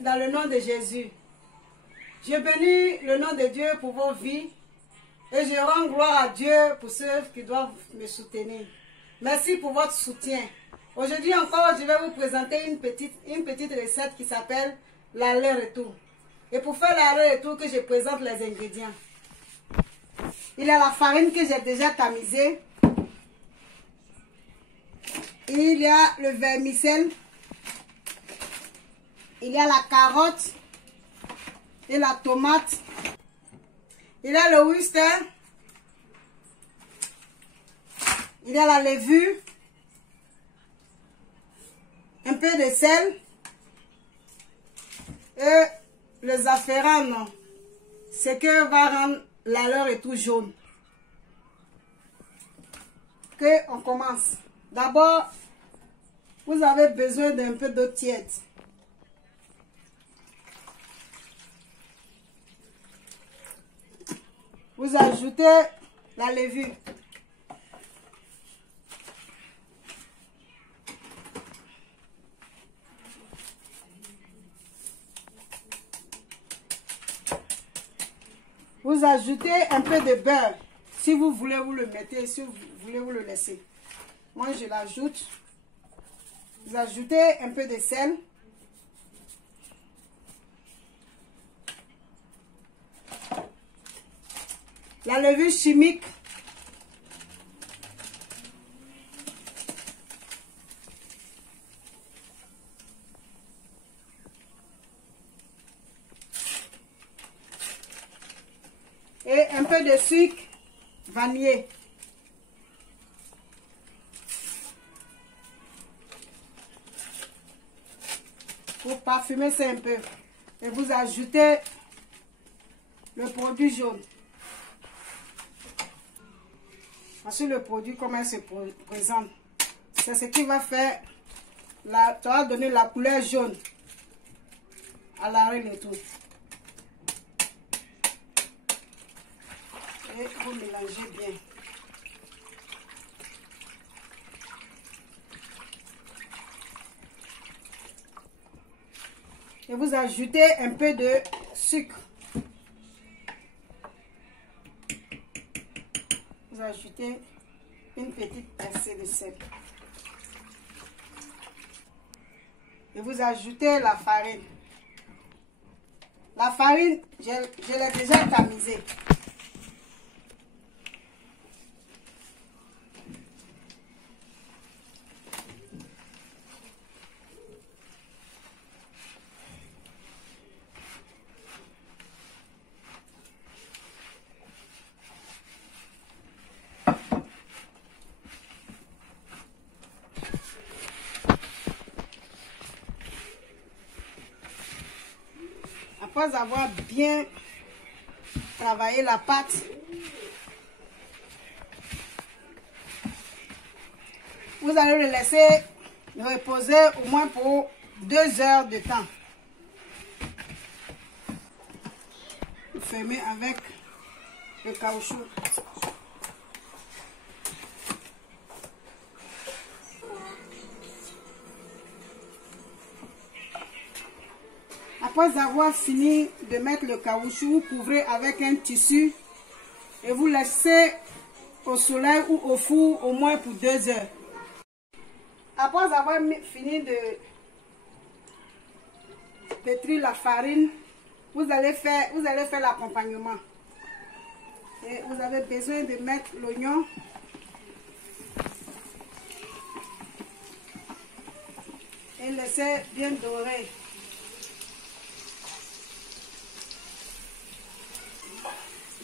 dans le nom de Jésus. Je bénis le nom de Dieu pour vos vies et je rends gloire à Dieu pour ceux qui doivent me soutenir. Merci pour votre soutien. Aujourd'hui encore, je vais vous présenter une petite recette qui s'appelle l'aller-retour. Et pour faire l'aller-retour, que je présente les ingrédients. Il y a la farine que j'ai déjà tamisée. Il y a le vermicelle. Il y a la carotte et la tomate. Il y a le oyster. Il y a la levure. Un peu de sel. Et le zafferan, c'est que va rendre l'aller-retour jaune. On commence. D'abord, vous avez besoin d'un peu d'eau tiède. Vous ajoutez la levure. Vous ajoutez un peu de beurre. Si vous voulez, vous le mettez. Si vous voulez, vous le laissez. Moi, je l'ajoute. Vous ajoutez un peu de sel. La levure chimique. Et un peu de sucre vanillé. Pour parfumer ça un peu. Et vous ajoutez le produit jaune. Ensuite, le produit, comment il se présente. C'est ce qui va faire, ça va donner la couleur jaune à l'aller-retour. Et vous mélangez bien. Et vous ajoutez un peu de sucre. Vous ajoutez une petite pincée de sel. Et vous ajoutez la farine. La farine, je l'ai déjà tamisée. Après avoir bien travaillé la pâte, vous allez le laisser reposer au moins pour 2 heures de temps. Vous fermez avec le caoutchouc. Après avoir fini de mettre le caoutchouc, vous couvrez avec un tissu et vous laissez au soleil ou au four au moins pour 2 heures. Après avoir fini de pétrir la farine, vous allez faire l'accompagnement. Et vous avez besoin de mettre l'oignon. Et laisser bien dorer.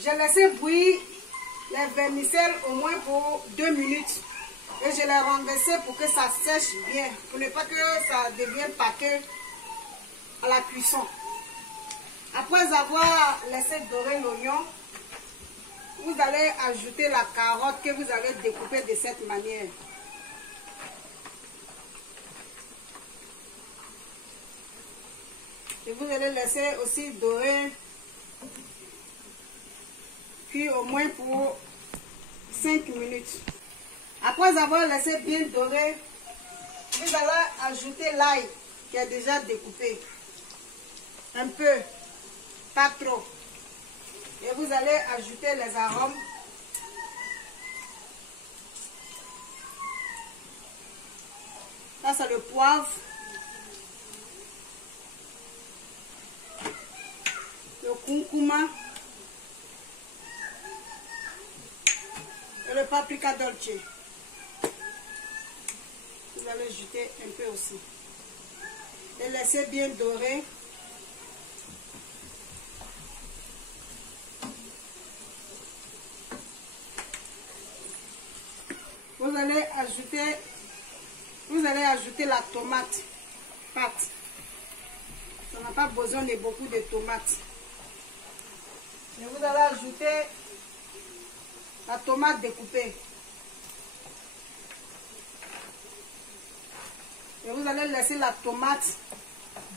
J'ai laissé bouillir les vermicelles au moins pour 2 minutes. Et je les renversé pour que ça sèche bien. Pour ne pas que ça devienne pâteux à la cuisson. Après avoir laissé dorer l'oignon, vous allez ajouter la carotte que vous allez découper de cette manière. Et vous allez laisser aussi dorer, puis au moins pour 5 minutes. Après avoir laissé bien dorer, vous allez ajouter l'ail qui est déjà découpé. un peu, pas trop. Et vous allez ajouter les arômes. Ça c'est le poivre, le curcuma et le paprika dolce. Vous allez ajouter un peu aussi. Et laisser bien dorer. Vous allez ajouter la tomate pâte. Ça n'a pas besoin de beaucoup de tomates. Et vous allez ajouter la tomate découpée. Et vous allez laisser la tomate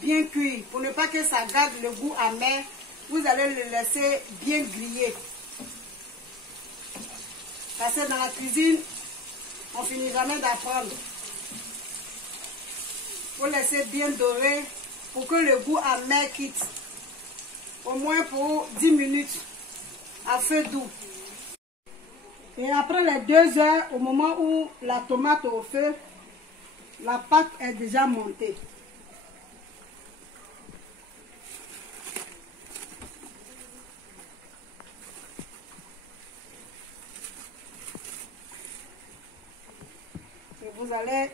bien cuire. Pour ne pas que ça garde le goût amer, vous allez le laisser bien griller. Parce que dans la cuisine, on finit jamais d'apprendre. Il faut laisser bien dorer pour que le goût amer quitte. Au moins pour 10 minutes à feu doux. Et après les 2 heures, au moment où la tomate est au feu, la pâte est déjà montée. Et vous allez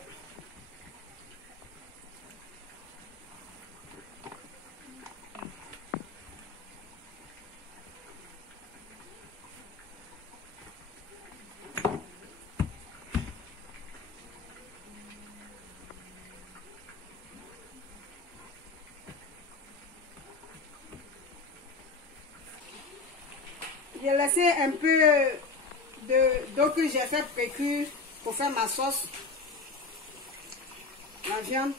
j'ai laissé un peu d'eau que j'ai fait précuire pour faire ma sauce. La viande.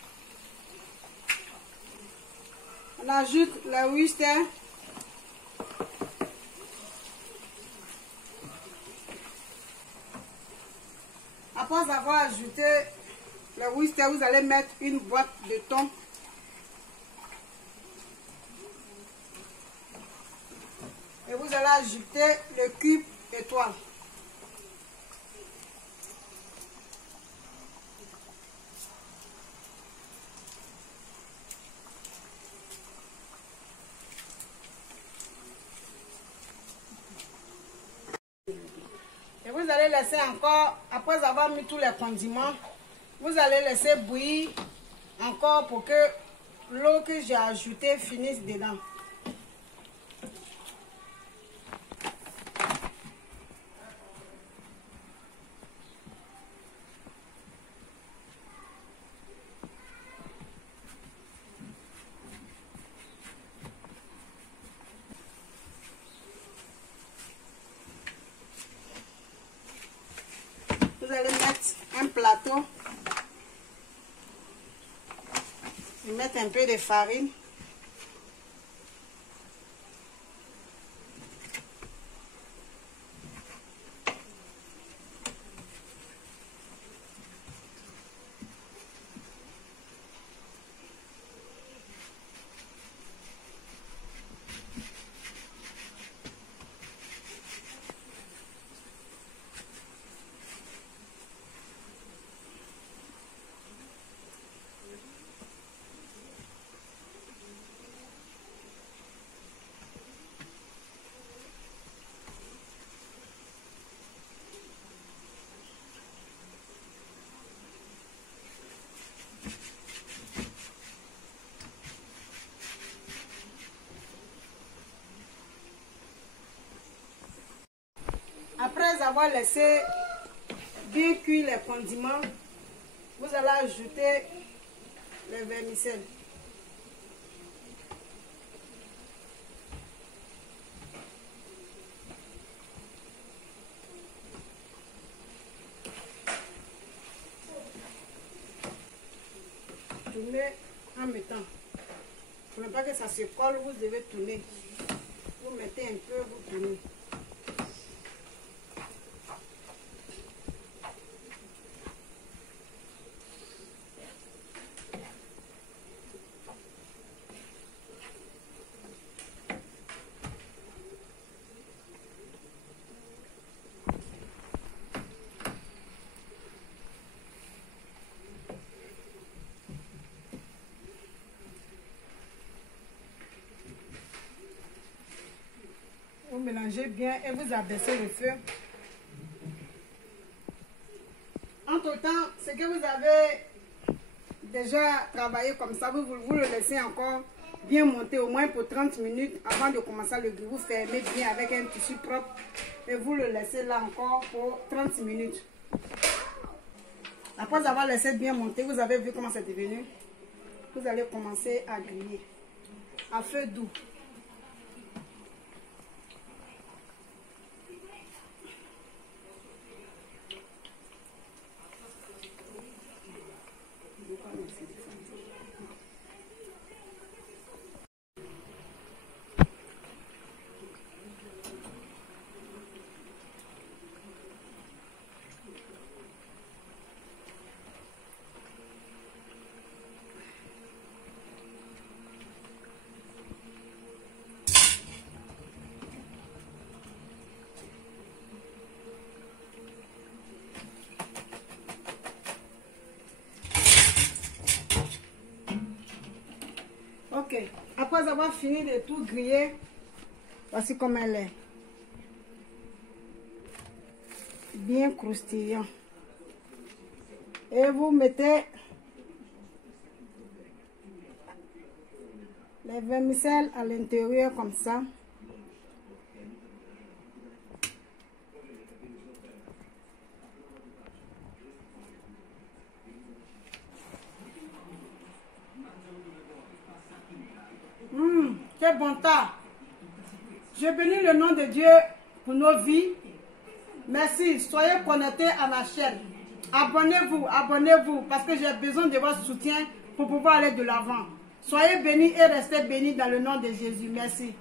On ajoute le oyster. Après avoir ajouté le oyster, vous allez mettre une boîte de thon. Et vous allez ajouter le cube étoile. Et vous allez laisser encore, après avoir mis tous les condiments, vous allez laisser bouillir encore pour que l'eau que j'ai ajoutée finisse dedans. Vous allez mettre un plateau et mettre un peu de farine. Après avoir laissé bien cuire les condiments, vous allez ajouter le vermicelle. Tournez en mettant. Pour ne pas que ça se colle, vous devez tourner. Vous mettez un peu, vous tournez. mélangez bien et vous abaissez le feu. Entre-temps, ce que vous avez déjà travaillé comme ça, vous le laissez encore bien monter au moins pour 30 minutes avant de commencer le griller. Vous fermez bien avec un tissu propre et vous le laissez là encore pour 30 minutes. Après avoir laissé bien monter, vous avez vu comment c'est devenu. Vous allez commencer à griller à feu doux. Ok, après avoir fini de tout griller, voici comme elle est. Bien croustillant. Et vous mettez les vermicelles à l'intérieur comme ça. Quel bon tas. Je bénis le nom de Dieu pour nos vies. Merci. Soyez connectés à ma chaîne. Abonnez-vous, abonnez-vous, parce que j'ai besoin de votre soutien pour pouvoir aller de l'avant. Soyez bénis et restez bénis dans le nom de Jésus. Merci.